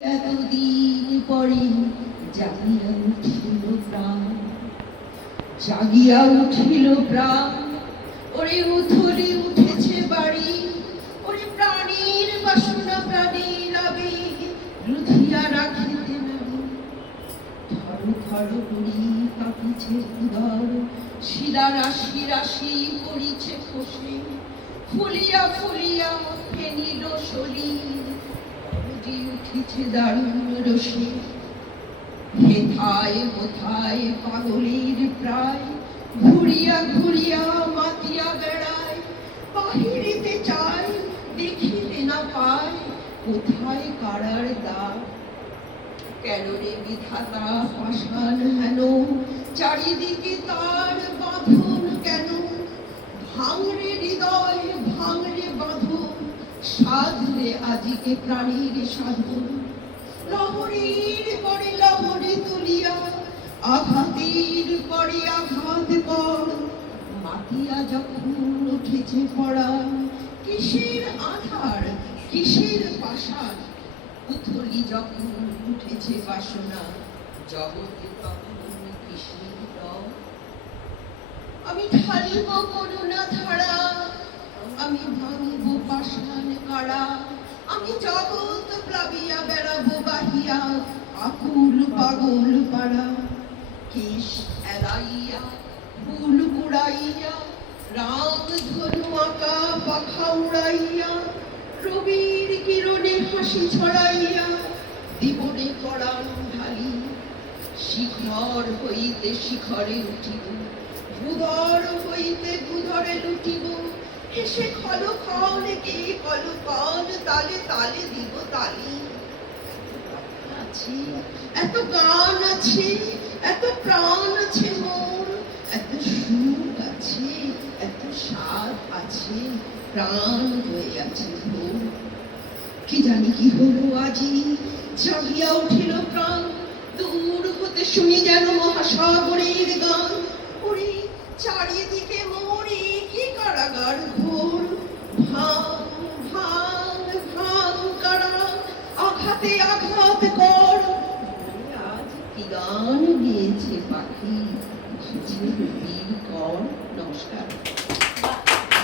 এতদিন পরে জাগিয়া উঠিল প্রাণ, জাগিয়া উঠিল প্রাণ। ওরে উথলে উঠেছে বাড়ি, ওরে প্রাণীর বাসনা প্রাণীর আবেগ রুধিয়া রাখিতে নারী। থর থর করি কাঁপিছে উদর, শিরা রাশি রাশি পড়িছে খসে, ফুলিয়া ফুলিয়া ফেনিল শরীর উঠিছে দারুণ রসে। হেথায় কোথায় পাগলের প্রায় ঘুরিয়া ঘুরিয়া মাতিয়া বেড়ায়, বাহিরিতে চায় দেখিতে না পায় কোথায় কারার দ্বার। কেন রে বিধাতা পাষাণ হেন, চারিদিকে তার বাঁধন কেন? ভাঙরে হৃদয় ভাঙরে বাঁধন, সাধরে আজিকে প্রাণীর সাধন। লহরীর পরে লহরে তুলিয়া আঘাতের পরে আঘাত কর, মাতিয়া যখন উঠেছে পড়ান কিসের আধার কিসের পাষাণ। উথলি যখন উঠেছে বাসনা, জগতে তখন কিসের ডর। আমি ঢালিব করুণা ধারা, আমি ভাঙিব পাষাণ কারা। আমি জগৎ প্লাবিয়া বেড়াবো বাহিয়া আকুল পাগল পাড়া। কেশ এলাইয়া ফুল কুড়াইয়া, রাম ধনু আঁকা পাখা উড়াইয়া, রবির কিরণে হাসি ছড়াইয়া জীবনে পরাণ ঢালি। শিখর হইতে শিখরে উঠিব, ভূধর হইতে ভূধরে লুটিব। হেসে খল খল কে কল কল, তালে তালে দিব তালি। এত গান আছে, এত প্রাণ আছে মোর, এত সুর আছে, এত স্বাদ আছে, প্রাণ হয়ে আছে ভোর। কি জানি কি হলো আজি, জাগিয়া উঠিল প্রাণ। দূর হতে শুনি যেন মহাসাগরের গান। ওরে চারিদিকে মোরে কি কারাগার ঘোর। ভাঙ ভাঙ ভাঙ কারা, আঘাতে আঘাত কর। আজ কি গান গেয়েছে পাখি, এসেছে রবির কর। নমস্কার।